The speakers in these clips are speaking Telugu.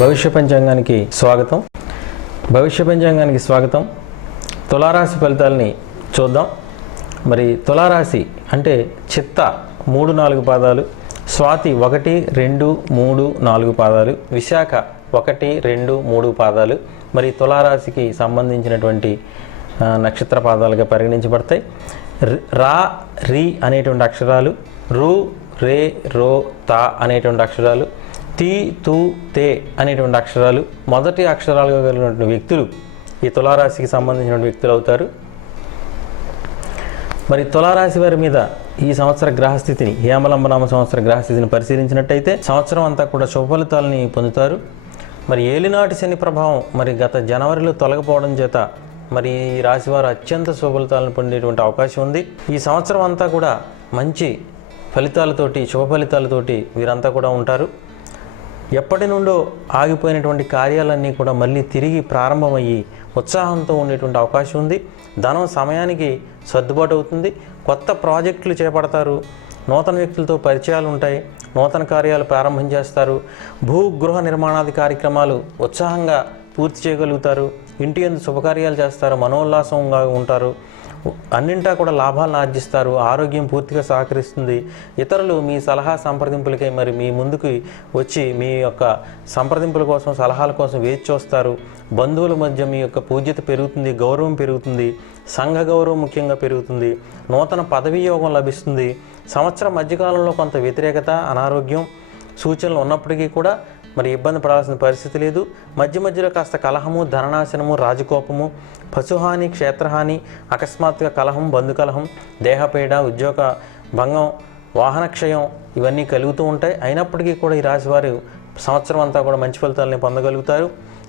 భవిష్య పంచాంగానికి స్వాగతం. భవిష్య పంచాంగానికి స్వాగతం. తులారాశి ఫలితాలని చూద్దాం. మరి తులారాశి అంటే చిత్త 3-4 పాదాలు, స్వాతి 1, 2, 3, 4 పాదాలు, విశాఖ 1, 2, 3 పాదాలు మరి తులారాశికి సంబంధించినటువంటి నక్షత్ర పాదాలుగా పరిగణించబడతాయి. రా, రి అనేటువంటి అక్షరాలు, రు, రే, రో, తా అనేటువంటి అక్షరాలు, తీ, తూ, తే అనేటువంటి అక్షరాలు మొదటి అక్షరాలుగా కలిగినటువంటి వ్యక్తులు ఈ తులారాశికి సంబంధించిన వ్యక్తులు అవుతారు. మరి తులారాశి వారి మీద ఈ సంవత్సర గ్రహస్థితిని, హేమలంబనామ సంవత్సర గ్రహస్థితిని పరిశీలించినట్టయితే సంవత్సరం అంతా కూడా శుభ ఫలితాలని పొందుతారు. మరి ఏలినాటి శని ప్రభావం మరి గత జనవరిలో తొలగిపోవడం చేత మరి ఈ రాశివారు అత్యంత శుభ ఫలితాలను పొందేటువంటి అవకాశం ఉంది. ఈ సంవత్సరం అంతా కూడా మంచి ఫలితాలతోటి, శుభ ఫలితాలతోటి వీరంతా కూడా ఉంటారు. ఎప్పటి నుండో ఆగిపోయినటువంటి కార్యాలన్నీ కూడా మళ్ళీ తిరిగి ప్రారంభమయ్యి ఉత్సాహంతో ఉండేటువంటి అవకాశం ఉంది. ధనం సమయానికి సర్దుబాటు అవుతుంది. కొత్త ప్రాజెక్టులు చేపడతారు. నూతన వ్యక్తులతో పరిచయాలు ఉంటాయి. నూతన కార్యాలు ప్రారంభం చేస్తారు. గృహ నిర్మాణాది కార్యక్రమాలు ఉత్సాహంగా పూర్తి చేయగలుగుతారు. ఇంటి యందు శుభకార్యాలు చేస్తారు. మనోల్లాసంగా ఉంటారు. అన్నింటా కూడా లాభాలను ఆర్జిస్తారు. ఆరోగ్యం పూర్తిగా సహకరిస్తుంది. ఇతరులు మీ సలహా సంప్రదింపులకై మరి మీ ముందుకు వచ్చి మీ యొక్క సంప్రదింపుల కోసం, సలహాల కోసం వేచి చూస్తారు. బంధువుల మధ్య మీ యొక్క పూజ్యత పెరుగుతుంది, గౌరవం పెరుగుతుంది, సంఘ గౌరవం ముఖ్యంగా పెరుగుతుంది. నూతన పదవీ యోగం లభిస్తుంది. సంవత్సరం మధ్యకాలంలో కొంత వ్యతిరేకత, అనారోగ్యం సూచనలు ఉన్నప్పటికీ కూడా మరి ఇబ్బంది పడాల్సిన పరిస్థితి లేదు. మధ్యలో కాస్త కలహము, ధననాశనము, రాజకోపము, పశుహాని, క్షేత్రహాని, అకస్మాత్తుగా కలహం, బంధు కలహం, దేహపీడ, ఉద్యోగ భంగం, వాహనక్షయం ఇవన్నీ కలుగుతూ ఉంటాయి. అయినప్పటికీ కూడా ఈ రాశివారు సంవత్సరం అంతా కూడా మంచి ఫలితాలని పొందగలుగుతారు.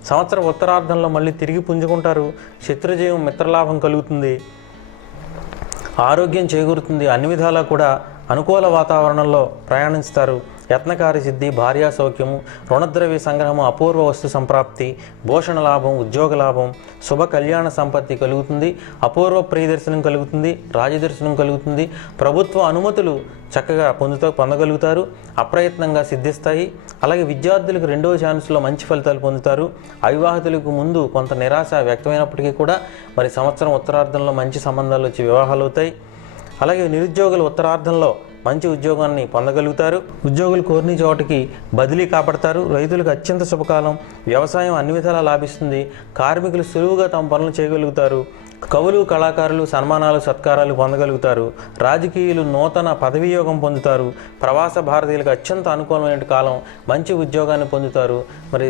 సంవత్సరం ఉత్తరార్ధంలో మళ్ళీ తిరిగి పుంజుకుంటారు. శత్రుజయం, మిత్రలాభం కలుగుతుంది. ఆరోగ్యం చేకూరుతుంది. అన్ని విధాలా కూడా అనుకూల వాతావరణంలో ప్రయాణిస్తారు. యత్నకారి సిద్ధి, భార్యా సౌఖ్యము, రుణద్రవ్య సంగ్రహము, అపూర్వ వస్తు సంప్రాప్తి, భూషణ లాభం, ఉద్యోగ లాభం, శుభ కళ్యాణ సంపత్తి కలుగుతుంది. అపూర్వ ప్రియదర్శనం కలుగుతుంది. రాజదర్శనం కలుగుతుంది. ప్రభుత్వ అనుమతులు చక్కగా పొందగలుగుతారు. అప్రయత్నంగా సిద్ధిస్తాయి. అలాగే విద్యార్థులకు రెండవ ఛాన్స్లో మంచి ఫలితాలు పొందుతారు. అవివాహితులకు ముందు కొంత నిరాశ వ్యక్తమైనప్పటికీ కూడా మరి సంవత్సరం ఉత్తరార్ధంలో మంచి సంబంధాలు వచ్చి వివాహాలు అవుతాయి. అలాగే నిరుద్యోగులు ఉత్తరార్ధంలో మంచి ఉద్యోగాన్ని పొందగలుగుతారు. ఉద్యోగులు కోరిన చోటికి బదిలీ కాపాడతారు. రైతులకు అత్యంత శుభకాలం. వ్యవసాయం అన్ని విధాలా లాభిస్తుంది. కార్మికులు సులువుగా తమ పనులు చేయగలుగుతారు. కవులు, కళాకారులు సన్మానాలు, సత్కారాలు పొందగలుగుతారు. రాజకీయులు నూతన పదవీయోగం పొందుతారు. ప్రవాస భారతీయులకు అత్యంత అనుకూలమైన కాలం. మంచి ఉద్యోగాన్ని పొందుతారు. మరి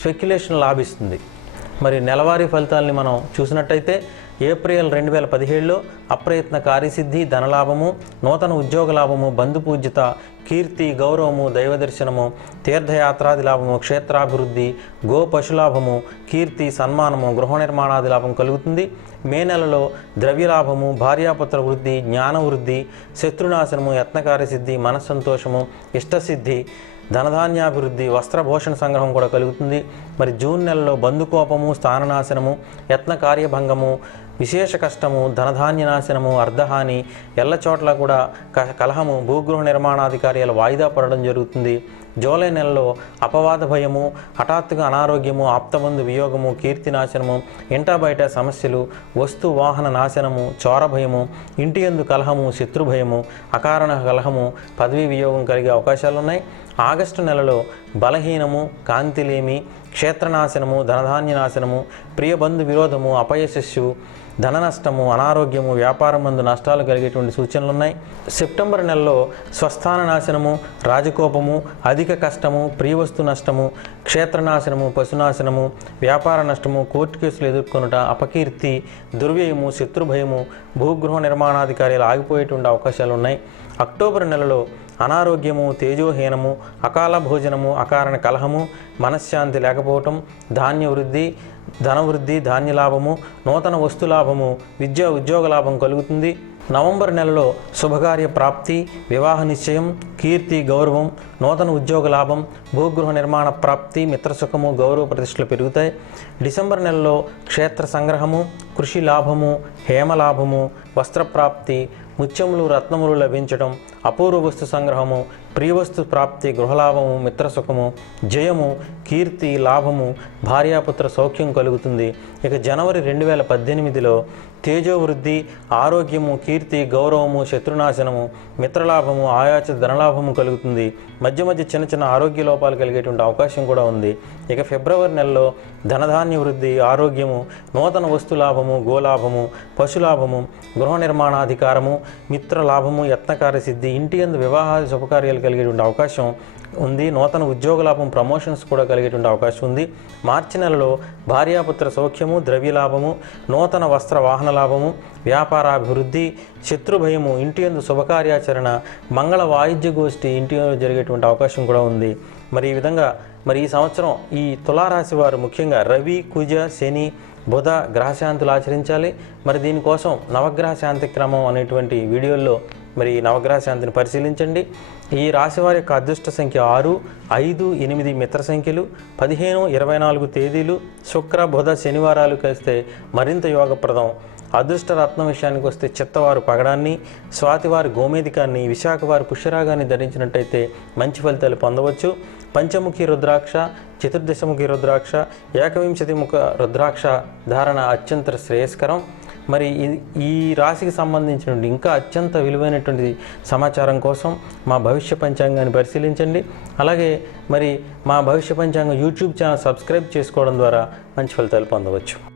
స్పెక్యులేషన్ లాభిస్తుంది. మరి నెలవారీ ఫలితాలని మనం చూసినట్టయితే ఏప్రిల్ 2017లో అప్రయత్న కార్యసిద్ధి, ధనలాభము, నూతన ఉద్యోగ లాభము, బంధుపూజ్యత, కీర్తి, గౌరవము, దైవదర్శనము, తీర్థయాత్రాది లాభము, క్షేత్రాభివృద్ధి, పశులాభము, కీర్తి, సన్మానము, గృహ నిర్మాణాది లాభం కలుగుతుంది. మే నెలలో ద్రవ్యలాభము, భార్యాపుత్ర వృద్ధి, జ్ఞాన వృద్ధి, శత్రునాశనము, యత్నకార్యసిద్ధి, మనస్సంతోషము, ఇష్టసిద్ధి, ధనధాన్యాభివృద్ధి, వస్త్రభూషణ సంగ్రహం కూడా కలుగుతుంది. మరి జూన్ నెలలో బంధుకోపము, స్థాననాశనము, యత్న కార్యభంగము, విశేష కష్టము, ధనధాన్య నాశనము, అర్ధహాని, ఎల్ల చోట్ల కూడా కలహము, భూగృహ నిర్మాణాది కార్యాలు వాయిదా పడడం జరుగుతుంది. జూలై నెలలో అపవాద భయము, హఠాత్తుగా అనారోగ్యము, ఆప్తబంధు వియోగము, కీర్తి నాశనము, ఇంటా బయట సమస్యలు, వస్తు వాహన నాశనము, చోర భయము, ఇంటి యందు కలహము, శత్రుభయము, అకారణ కలహము, పదవీ వియోగం కలిగే అవకాశాలున్నాయి. ఆగస్టు నెలలో బలహీనము, కాంతిలేమి, క్షేత్రనాశనము, ధనధాన్య నాశనము, ప్రియబంధు విరోధము, అపయశస్సు, ధన నష్టము, అనారోగ్యము, వ్యాపారం మందు నష్టాలు కలిగేటువంటి సూచనలు ఉన్నాయి. సెప్టెంబర్ నెలలో స్వస్థాన నాశనము, రాజకోపము, అధిక కష్టము, ప్రియవస్తు నష్టము, క్షేత్రనాశనము, పశునాశనము, వ్యాపార నష్టము, కోర్టు కేసులు ఎదుర్కొనుట, అపకీర్తి, దుర్వ్యయము, శత్రుభయము, భూగృహ నిర్మాణాది కార్యాలు ఆగిపోయేటువంటి అవకాశాలు ఉన్నాయి. అక్టోబర్ నెలలో అనారోగ్యము, తేజోహీనము, అకాల భోజనము, అకారణ కలహము, మనశ్శాంతి లేకపోవటం, ధాన్య వృద్ధి, ధనవృద్ధి, ధాన్యలాభము, నూతన వస్తులాభము, విద్యా ఉద్యోగ లాభం కలుగుతుంది. నవంబర్ నెలలో శుభకార్య ప్రాప్తి, వివాహ నిశ్చయం, కీర్తి, గౌరవం, నూతన ఉద్యోగ లాభం, భూగృహ నిర్మాణ ప్రాప్తి, మిత్రసుఖము, గౌరవ ప్రతిష్టలు పెరుగుతాయి. డిసెంబర్ నెలలో క్షేత్ర సంగ్రహము, కృషి లాభము, హేమలాభము, వస్త్రప్రాప్తి, ముత్యములు, రత్నములు లభించడం, అపూర్వ వస్తు సంగ్రహము, ప్రియవస్తు ప్రాప్తి, గృహలాభము, మిత్రసుఖము, జయము, కీర్తి, లాభము, భార్యాపుత్ర సౌఖ్యం కలుగుతుంది. ఇక జనవరి 2018లో తేజోవృద్ధి, ఆరోగ్యము, కీర్తి, గౌరవము, శత్రునాశనము, మిత్రలాభము, ఆయాచ ధనలాభము కలుగుతుంది. మధ్య మధ్య చిన్న చిన్న ఆరోగ్య లోపాలు కలిగేటువంటి అవకాశం కూడా ఉంది. ఇక ఫిబ్రవరి నెలలో ధనధాన్య వృద్ధి, ఆరోగ్యము, నూతన వస్తులాభము, గోలాభము, పశులాభము, గృహ నిర్మాణాధికారము, మిత్రలాభము, యత్నకార్య సిద్ధి, ఇంటి యందు వివాహాది శుభకార్యాలు కలిగేటువంటి అవకాశం ఉంది. నూతన ఉద్యోగ లాభం, ప్రమోషన్స్ కూడా కలిగేటువంటి అవకాశం ఉంది. మార్చి నెలలో భార్యాపుత్ర సౌఖ్యము, ద్రవ్యలాభము, నూతన వస్త్ర వాహన లాభము, వ్యాపారాభివృద్ధి, శత్రుభయము, ఇంటి యందు శుభకార్యాచరణ, మంగళ వాయిద్య గోష్ఠి ఇంటి యందు జరిగేటువంటి అవకాశం కూడా ఉంది. మరి ఈ విధంగా ఈ సంవత్సరం ఈ తులారాశి వారు ముఖ్యంగా రవి, కుజ, శని, బుధ గ్రహశాంతులు ఆచరించాలి. మరి దీనికోసం నవగ్రహ శాంతి క్రమం అనేటువంటి వీడియోల్లో నవగ్రహ శాంతిని పరిశీలించండి. ఈ రాశి వారి యొక్క అదృష్ట సంఖ్య 6, 5, 8 మిత్ర సంఖ్యలు, 15, 24 తేదీలు, శుక్ర, బుధ, శనివారాలు కలిస్తే మరింత యోగప్రదం. అదృష్ట రత్నం విషయానికి వస్తే చిత్తవారు పగడాన్ని, స్వాతివారి గోమేధికాన్ని, విశాఖవారి పుష్యరాగాన్ని ధరించినట్టయితే మంచి ఫలితాలు పొందవచ్చు. పంచముఖి రుద్రాక్ష, చతుర్దశముఖి రుద్రాక్ష, ఏకవింశతిముఖ రుద్రాక్ష ధారణ అత్యంత శ్రేయస్కరం. ఈ రాశికి సంబంధించిన ఇంకా అత్యంత విలువైనటువంటి సమాచారం కోసం మా భవిష్య పంచాంగాన్ని పరిశీలించండి. అలాగే మా భవిష్య పంచాంగం యూట్యూబ్ ఛానల్ సబ్స్క్రైబ్ చేసుకోవడం ద్వారా మంచి ఫలితాలు పొందవచ్చు.